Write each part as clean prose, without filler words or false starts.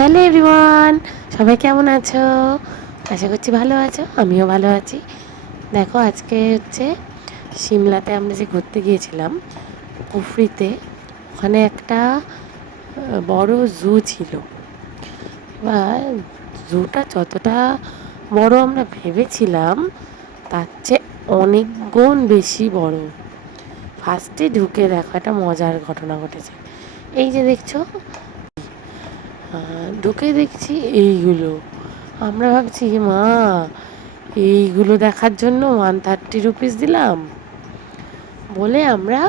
Hello everyone, সবাই কেমন আছো? আশা করছি ভালো আছো, আমিও ভালো আছি। দেখো আজকে হচ্ছে সিমলাতে আমরা যে ঘুরতে গিয়েছিলাম কুফরিতে, ওখানে একটা বড় জু ছিল। এবার জুটা যতটা বড় আমরা ভেবেছিলাম তার চেয়ে অনেক গুণ বেশি বড়। ফার্স্টে ঢুকে দেখো একটা মজার ঘটনা ঘটেছে। এই যে দেখছো, ঢুকে দেখছি এইগুলো। আমরা ভাবছি মা, এইগুলো দেখার জন্য 130 রুপিস দিলাম বলে আমরা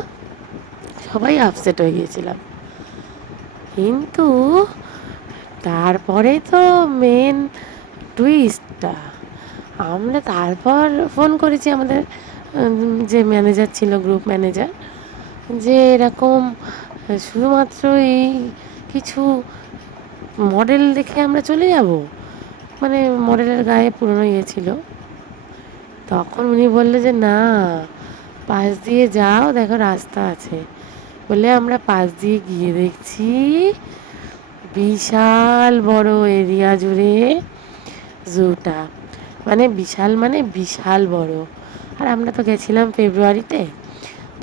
সবাই আপসেট হয়ে গিয়েছিলাম। কিন্তু তারপরে তো মেন টুইস্টটা, আমরা তারপর ফোন করেছি আমাদের যে ম্যানেজার ছিল, গ্রুপ ম্যানেজার, যে এরকম শুধুমাত্র এই কিছু মডেল দেখে আমরা চলে যাব, মানে মডেলের গায়ে পুরনো ইয়ে ছিল। তখন উনি বললে যে না, পাশ দিয়ে যাও, দেখো রাস্তা আছে বলে আমরা পাশ দিয়ে গিয়ে দেখছি বিশাল বড় এরিয়া জুড়ে জুটা, মানে বিশাল বড়। আর আমরা তো গেছিলাম ফেব্রুয়ারিতে,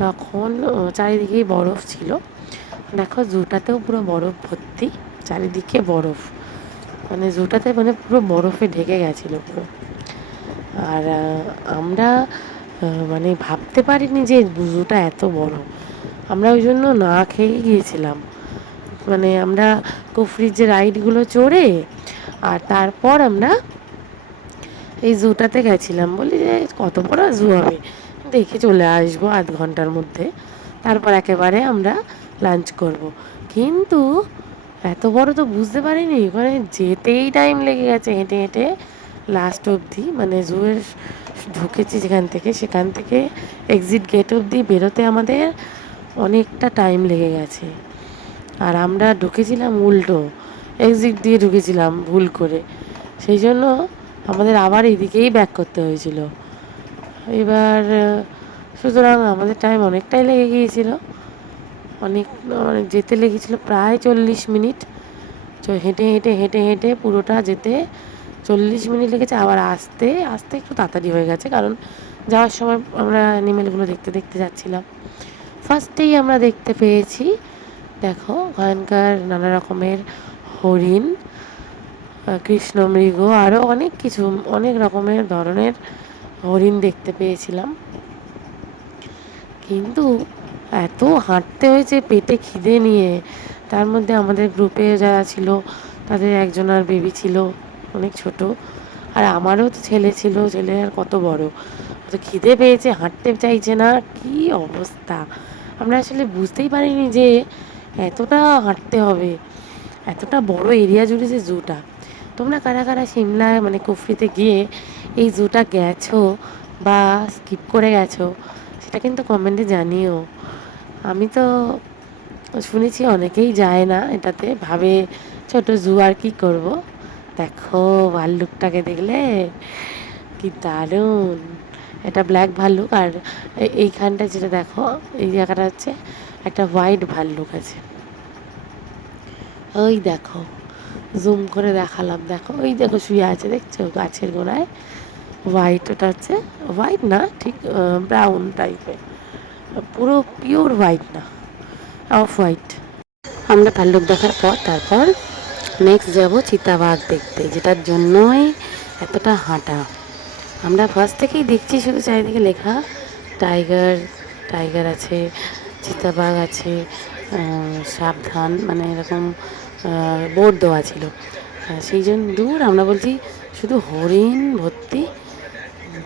তখন চারিদিকেই বরফ ছিল। দেখো জুটাতেও পুরো বরফ ভর্তি, চারিদিকে বরফ, মানে জুটাতে মানে পুরো বরফে ঢেকে গেছিলো পুরো। আর আমরা মানে ভাবতে পারিনি যে জুটা এত বড়। আমরা ওই জন্য না খেয়ে গিয়েছিলাম, মানে আমরা কুফরির যে রাইডগুলো চড়ে আর তারপর আমরা এই জুটাতে গেছিলাম। বলি যে কত বড় জু হবে, দেখে চলে আসবো আধ ঘন্টার মধ্যে, তারপর একেবারে আমরা লাঞ্চ করব। কিন্তু এত বড় তো বুঝতে পারিনি, মানে যেতেই টাইম লেগে গেছে হেঁটে হেঁটে লাস্ট অবধি, মানে জুয়ের ঢুকেছি যেখান থেকে, সেখান থেকে এক্সিট গেট অবধি বেরোতে আমাদের অনেকটা টাইম লেগে গেছে। আর আমরা ঢুকেছিলাম উল্টো, এক্সিট দিয়ে ঢুকেছিলাম ভুল করে, সেই জন্য আমাদের আবার এদিকেই ব্যাক করতে হয়েছিল। এবার সুতরাং আমাদের টাইম অনেকটাই লেগে গিয়েছিল, অনেক অনেক যেতে লেগেছিল প্রায় 40 মিনিট। হেঁটে হেঁটে হেঁটে হেঁটে পুরোটা যেতে 40 মিনিট লেগেছে। আবার আসতে আসতে একটু তাড়াতাড়ি হয়ে গেছে, কারণ যাওয়ার সময় আমরা অ্যানিমেলগুলো দেখতে দেখতে যাচ্ছিলাম। ফার্স্টেই আমরা দেখতে পেয়েছি, দেখো ওখানকার নানা রকমের হরিণ, কৃষ্ণমৃগ, আরও অনেক কিছু, অনেক রকমের ধরনের হরিণ দেখতে পেয়েছিলাম। কিন্তু এত হাঁটতে হয়েছে পেটে খিদে নিয়ে। তার মধ্যে আমাদের গ্রুপে যারা ছিল তাদের একজনের বেবি ছিল অনেক ছোট, আর আমারও তো ছেলে ছিল, ছেলে আর কত বড়, তো খিদে পেয়েছে, হাঁটতে চাইছে না, কি অবস্থা। আমরা আসলে বুঝতেই পারিনি যে এতটা হাঁটতে হবে, এতটা বড় এরিয়া জুড়ে যে জুটা। তোমরা কারা কারা সিমলায় মানে কুফরিতে গিয়ে এই জুটা গেছো বা স্কিপ করে গেছো, সেটা কিন্তু কমেন্টে জানিও। আমি তো শুনেছি অনেকেই যায় না এটাতে, ভাবে ছোট জু আর কি করব। দেখো ভাল্লুকটাকে দেখলে কি দারুণ, এটা ব্ল্যাক ভাল্লুক। আর এইখানটা যেটা দেখো, এই জায়গাটা হচ্ছে একটা হোয়াইট ভাল্লুক আছে। ওই দেখো, জুম করে দেখালাম, দেখো ওই দেখো শুয়ে আছে, দেখছো গাছের গোড়ায়, হোয়াইট, ওটা হচ্ছে হোয়াইট না, ঠিক ব্রাউন টাইপের, পুরো পিওর হোয়াইট না, অফ হোয়াইট। আমরা ভাল্লুক দেখার পর তারপর নেক্সট যাব চিতাবাঘ দেখতে, যেটার জন্যই এতটা হাঁটা। আমরা ফার্স্ট থেকেই দেখছি শুধু চারিদিকে লেখা টাইগার, টাইগার আছে, চিতাবাঘ আছে, সাবধান, মানে এরকম বোর্ড দেওয়া ছিল। সেই জন্য দূর আমরা বলছি শুধু হরিণ ভর্তি,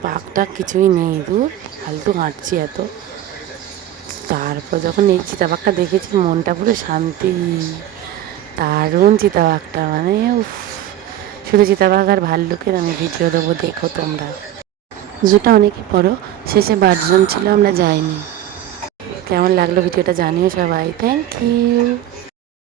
বাঘটা কিছুই নেই, দূর ফালতু হাঁটছি এত। তারপর যখন এই চিতাবাঘটা দেখেছি মনটা পুরো শান্তি, দারুণ চিতাবাঘটা, মানে উফ। শুধু চিতাবাঘ আর ভাল্লুকের আমি ভিডিও দেবো, দেখো তোমরা। জুটা অনেকই বড়, শেষে 12 জন ছিল, আমরা যাইনি। কেমন লাগলো ভিডিওটা জানিও সবাই, থ্যাংক ইউ।